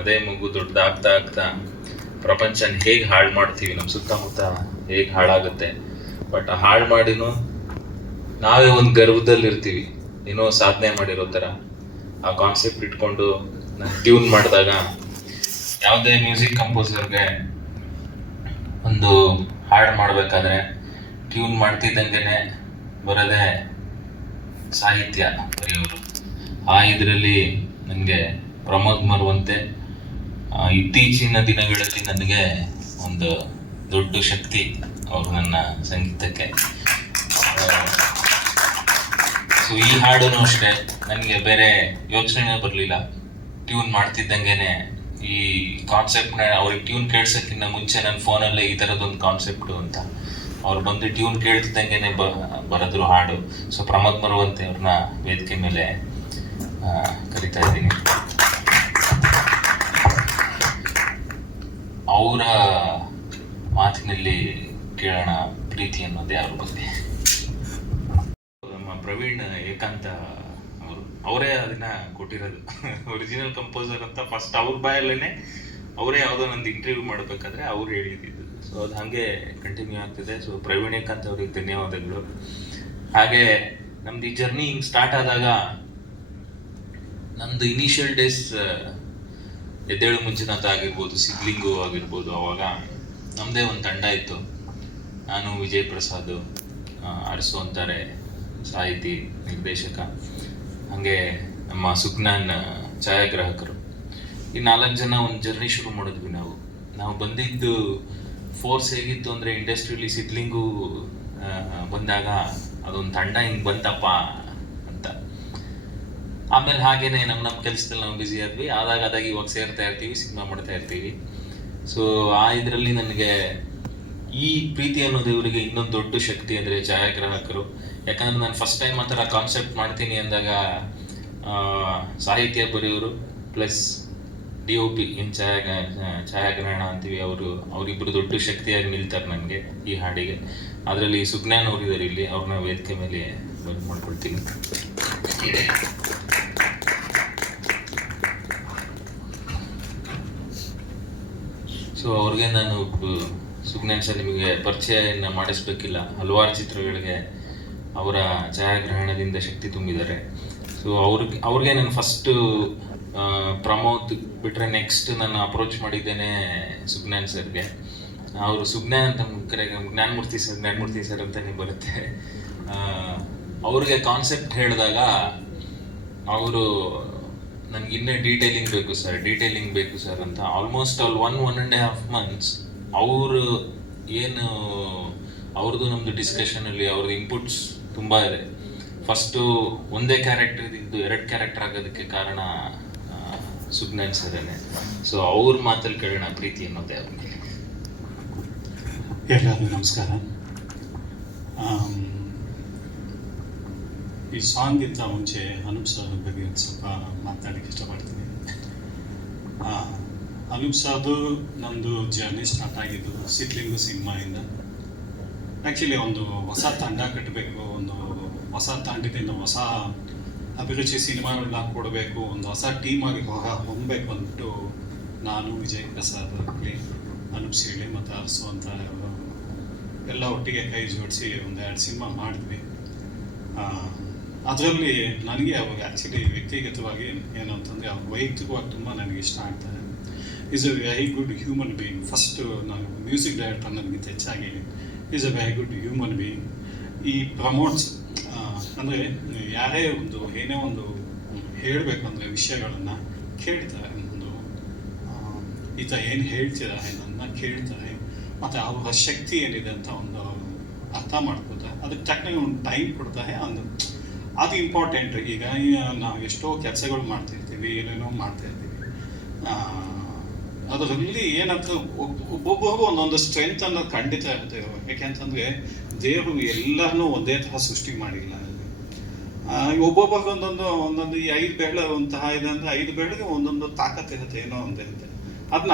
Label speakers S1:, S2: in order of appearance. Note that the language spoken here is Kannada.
S1: ಅದೇ ಮಗು ದೊಡ್ಡದಾಗ್ತಾ ಆಗ್ತಾ ಪ್ರಪಂಚನ ಹೇಗೆ ಹಾಳು ಮಾಡ್ತೀವಿ ನಮ್ಮ ಸುತ್ತಮುತ್ತ ಹೇಗೆ ಹಾಳಾಗುತ್ತೆ. ಬಟ್ ಹಾಳು ಮಾಡಿನೂ ನಾವೇ ಒಂದು ಗರ್ವದಲ್ಲಿ ಇರ್ತೀವಿ ಏನೋ ಸಾಧನೆ ಮಾಡಿರೋ ಥರ. ಆ ಕಾನ್ಸೆಪ್ಟ್ ಇಟ್ಕೊಂಡು ನಾನು ಟ್ಯೂನ್ ಮಾಡಿದಾಗ ಯಾವುದೇ ಮ್ಯೂಸಿಕ್ ಕಂಪೋಸರ್ಗೆ ಒಂದು ಹಾಡು ಮಾಡಬೇಕಾದ್ರೆ ಟ್ಯೂನ್ ಮಾಡ್ತಿದ್ದಂಗೆ ಬರೋದೇ ಸಾಹಿತ್ಯ ಬರೆಯೋರು. ಆ ಇದರಲ್ಲಿ ನನಗೆ ಪ್ರಮೋದ್ ಮರುವಂತೆ ಇತ್ತೀಚಿನ ದಿನಗಳಲ್ಲಿ ನನಗೆ ಒಂದು ದೊಡ್ಡ ಶಕ್ತಿ ಅವರು ನನ್ನ ಸಂಗೀತಕ್ಕೆ. ಸೊ ಈ ಹಾಡೂ ಅಷ್ಟೇ, ನನಗೆ ಬೇರೆ ಯೋಚನೆ ಬರಲಿಲ್ಲ. ಟ್ಯೂನ್ ಮಾಡ್ತಿದ್ದಂಗೆನೆ ಈ ಕಾನ್ಸೆಪ್ಟ್ನ ಅವ್ರಿಗೆ ಟ್ಯೂನ್ ಕೇಳ್ಸೋಕ್ಕಿಂತ ಮುಂಚೆ ನನ್ನ ಫೋನಲ್ಲೇ ಈ ಥರದೊಂದು ಕಾನ್ಸೆಪ್ಟು ಅಂತ. ಅವ್ರು ಬಂದು ಟ್ಯೂನ್ ಕೇಳ್ತಿದ್ದಂಗೆನೆ ಬ, ಬರೆದ್ರು ಹಾಡು. ಸೊ ಪ್ರಮೋದ್ ಮರುವಂತೆ ಅವ್ರನ್ನ ವೇದಿಕೆ ಮೇಲೆ ಕರಿತಾ ಇದ್ದೀನಿ. ಅವರ ಮಾತಿನಲ್ಲಿ ಕೇಳೋಣ ಪ್ರೀತಿ ಅನ್ನೋದೇ ಅವ್ರ ಬಗ್ಗೆ? ನಮ್ಮ ಪ್ರವೀಣ್ ಏಕಾಂತ ಅವರು. ಅವರೇ ಅದನ್ನ ಕೊಟ್ಟಿರೋದು. ಒರಿಜಿನಲ್ ಕಂಪೋಸರ್ ಅಂತ ಫಸ್ಟ್ ಅವ್ರ ಬಾಯಲ್ಲೇನೆ ಅವರೇ ಯಾವುದೋ ನಂದು ಇಂಟರ್ವ್ಯೂ ಮಾಡಬೇಕಾದ್ರೆ ಅವ್ರು ಹೇಳಿದ್ದು. ಸೊ ಅದು ಹಾಗೆ ಕಂಟಿನ್ಯೂ ಆಗ್ತಿದೆ. ಸೊ ಪ್ರವೀಣ್ ಏಕಾಂತ್ ಅವರಿಗೆ ಧನ್ಯವಾದಗಳು. ಹಾಗೆ ನಮ್ದು ಈ ಜರ್ನಿ ಹಿಂಗೆ ಸ್ಟಾರ್ಟ್ ಆದಾಗ, ನಮ್ದು ಇನಿಷಿಯಲ್ ಡೇಸ್ ಎದ್ದೇಳು ಮುಂಚಿನಾಥ ಆಗಿರ್ಬೋದು, ಸಿದ್ಲಿಂಗು ಆಗಿರ್ಬೋದು, ಅವಾಗ ನಮ್ಮದೇ ಒಂದು ತಂಡ ಇತ್ತು. ನಾನು ವಿಜಯ್ ಪ್ರಸಾದ್ ಅರಸು ಅಂತಾರೆ ಸಾಹಿತಿ, ನಿರ್ದೇಶಕ, ಹಾಗೆ ನಮ್ಮ ಸುಜ್ಞಾನ್ ಛಾಯಾಗ್ರಾಹಕರು. ಈ ನಾಲ್ಕು ಜನ ಒಂದು ಜರ್ನಿ ಶುರು ಮಾಡಿದ್ವಿ ನಾವು. ನಾವು ಬಂದಿದ್ದು ಫೋರ್ಸ್ ಹೇಗಿತ್ತು ಅಂದರೆ ಇಂಡಸ್ಟ್ರಿಯಲ್ಲಿ ಸಿದ್ಲಿಂಗು ಬಂದಾಗ ಅದೊಂದು ತಂಡ ಹಿಂಗೆ ಬಂತಪ್ಪ ಆಮೇಲೆ ಹಾಗೇನೆ ನಮ್ಮ ನಮ್ಮ ಕೆಲಸದಲ್ಲಿ ನಾವು ಬ್ಯುಸಿ ಆದ್ವಿ. ಆದಾಗ ಆದಾಗ ಇವಾಗ ಸೇರ್ತಾ ಇರ್ತೀವಿ, ಸಿನಿಮಾ ಮಾಡ್ತಾ ಇರ್ತೀವಿ. ಸೊ ಆ ಇದರಲ್ಲಿ ನನಗೆ ಈ ಪ್ರೀತಿ ಅನ್ನೋದು ಇವರಿಗೆ ಇನ್ನೊಂದು ದೊಡ್ಡ ಶಕ್ತಿ ಅಂದರೆ ಛಾಯಾಗ್ರಾಹಕರು. ಯಾಕಂದ್ರೆ ನಾನು ಫಸ್ಟ್ ಟೈಮ್ ಆ ಥರ ಕಾನ್ಸೆಪ್ಟ್ ಮಾಡ್ತೀನಿ ಅಂದಾಗ ಸಾಹಿತ್ಯ ಬರೆಯೋರು plus D O P in ಛಾಯಾಗ, ಛಾಯಾಗ್ರಹಣ ಅಂತೀವಿ, ಅವರು ಅವರಿಬ್ಬರು ದೊಡ್ಡ ಶಕ್ತಿಯಾಗಿ ನಿಲ್ತಾರೆ ನನಗೆ ಈ ಹಾಡಿಗೆ. ಅದರಲ್ಲಿ ಸುಜ್ಞಾನ್ ಅವರು ಇದ್ದಾರೆ ಇಲ್ಲಿ, ಅವ್ರನ್ನ ವೇದಿಕೆ ಮೇಲೆ ಬಂದು ಮಾಡ್ಕೊಳ್ತೀನಿ. ಸೊ ಅವ್ರಿಗೆ ನಾನು, ಸುಜ್ಞಾನ್ ಸರ್ ನಿಮಗೆ ಪರಿಚಯನ ಮಾಡಿಸ್ಬೇಕಿಲ್ಲ. ಹಲವಾರು ಚಿತ್ರಗಳಿಗೆ ಅವರ ಛಾಯಾಗ್ರಹಣದಿಂದ ಶಕ್ತಿ ತುಂಬಿದ್ದಾರೆ. ಸೊ ಅವ್ರಿಗೆ ಅವ್ರಿಗೆ ನಾನು ಫಸ್ಟು ಪ್ರಮೋದ್ ಬಿಟ್ಟರೆ ನೆಕ್ಸ್ಟ್ ನಾನು ಅಪ್ರೋಚ್ ಮಾಡಿದ್ದೇನೆ ಸುಜ್ಞಾನ್ ಸರ್ಗೆ. ಅವರು ಸುಜ್ಞಾನ್ ಅಂತ ಕರೆ ಜ್ಞಾನಮೂರ್ತಿ ಸರ್ ಜ್ಞಾನಮೂರ್ತಿ ಸರ್ ಅಂತಾನೆ ಬರುತ್ತೆ. ಅವ್ರಿಗೆ ಕಾನ್ಸೆಪ್ಟ್ ಹೇಳಿದಾಗ ಅವರು, ನನಗೆ ಇನ್ನೂ ಡೀಟೇಲಿಂಗ್ ಬೇಕು ಸರ್ ಡೀಟೇಲಿಂಗ್ ಬೇಕು ಸರ್ ಅಂತ almost all one one and half months ಅವರು ಏನು, ಅವ್ರದ್ದು ನಮ್ಮದು ಡಿಸ್ಕಷನಲ್ಲಿ ಅವ್ರದ್ದು ಇನ್ಪುಟ್ಸ್ ತುಂಬ ಇದೆ. ಫಸ್ಟು ಒಂದೇ ಕ್ಯಾರೆಕ್ಟರ್ ಇದ್ದು ಎರಡು ಕ್ಯಾರೆಕ್ಟರ್ ಆಗೋದಕ್ಕೆ ಕಾರಣ ಸುಜ್ಞಾನ್ ಸರೇನೆ ಸೊ ಅವ್ರ ಮಾತಲ್ಲಿ ಕೇಳೋಣ ಪ್ರೀತಿ ಅನ್ನೋದೇ ಅವ್ರ ಮೇಲೆ.
S2: ನಮಸ್ಕಾರ. ಈ ಸಾಂಗ್ಗಿಂತ ಮುಂಚೆ ಅನೂಪ್ ಸರ್ ಬಗ್ಗೆ ಸ್ವಲ್ಪ ಮಾತಾಡಲಿಕ್ಕೆ ಇಷ್ಟಪಡ್ತೀನಿ. ಅನೂಪ್ ಸರ್ದು ನಮ್ಮದು ಜರ್ನಿ ಸ್ಟಾರ್ಟ್ ಆಗಿದ್ದು ಸಿದ್ಲಿಂಗು ಸಿನಿಮಾಯಿಂದ ಆ್ಯಕ್ಚುಲಿ ಒಂದು ಹೊಸ ತಂಡ ಕಟ್ಟಬೇಕು ಒಂದು ಹೊಸ ತಂಡದಿಂದ ಹೊಸ ಅಭಿರುಚಿ ಸಿನಿಮಾಗಳನ್ನ ಕೊಡಬೇಕು, ಒಂದು ಹೊಸ ಟೀಮ್ ಆಗಿ ಹೊರ ಹೊಮ್ಮಬೇಕು ಅಂದ್ಬಿಟ್ಟು ನಾನು ವಿಜಯ್ ಪ್ರಸಾದ್ ಆಗಲಿ ಅನೂಪ್ ಮತ್ತು ಅರಸು ಅಂತ ಎಲ್ಲ ಒಟ್ಟಿಗೆ ಕೈ ಜೋಡಿಸಿ ಒಂದು ಎರಡು ಸಿನಿಮಾ ಮಾಡಿದ್ವಿ. ಅದರಲ್ಲಿ ನನಗೆ ಅವಾಗ ಆ್ಯಕ್ಚುಲಿ ವ್ಯಕ್ತಿಗತವಾಗಿ ಏನು ಅಂತಂದರೆ ಅವ್ರು ವೈಯಕ್ತಿಕವಾಗಿ ತುಂಬ ನನಗೆ ಇಷ್ಟ ಆಗ್ತಾರೆ is a very good human being first ನಾನು ಮ್ಯೂಸಿಕ್ ಡೈರೆಕ್ಟರ್ ನನಗಿಂತ ಹೆಚ್ಚಾಗಿ is a very good human being ಈ ಪ್ರಮೋಟ್ಸ್ ಅಂದರೆ ಯಾರೇ ಒಂದು ಏನೇ ಒಂದು ಹೇಳಬೇಕಂದ್ರೆ ವಿಷಯಗಳನ್ನು ಕೇಳ್ತಾರೆ. ಒಂದು ಈತ ಏನು ಹೇಳ್ತೀರಾ ಏನನ್ನು ಕೇಳ್ತಾರೆ. ಮತ್ತು ಅವರ ಶಕ್ತಿ ಏನಿದೆ ಅಂತ ಒಂದು ಅರ್ಥ ಮಾಡ್ಕೋತಾರೆ ಅದಕ್ಕೆ ತಕ್ಕನಾಗಿ ಒಂದು ಟೈಮ್ ಕೊಡ್ತಾರೆ. ಒಂದು, ಅದು ಇಂಪಾರ್ಟೆಂಟ್ ಈಗ ನಾವು ಎಷ್ಟೋ ಕೆಲಸಗಳು ಮಾಡ್ತಿರ್ತೀವಿ, ಏನೇನೋ ಮಾಡ್ತಾಯಿರ್ತೀವಿ ಅದರಲ್ಲಿ ಏನಂತ ಒಬ್- ಒಬ್ಬೊಬ್ಬರಿಗೂ ಒಂದೊಂದು ಸ್ಟ್ರೆಂತ್ ಅನ್ನೋದು ಖಂಡಿತ ಇರುತ್ತೆ ಯಾಕೆಂತಂದ್ರೆ ದೇವರು ಎಲ್ಲರನ್ನೂ ಒಂದೇ ತರಹ ಸೃಷ್ಟಿ ಮಾಡಿಲ್ಲ ಒಬ್ಬೊಬ್ಬರಿಗೆ ಒಂದೊಂದು ಒಂದೊಂದು ಈ ಐದು ಬೆರಳು ಒಂತಹ ಇದೆ ಅಂದ್ರೆ ಐದು ಬೆಳೆಗೆ ಒಂದೊಂದು ತಾಕತ್ತಿರುತ್ತೆ ಏನೋ ಒಂದೇ ಇರುತ್ತೆ. ಅದನ್ನ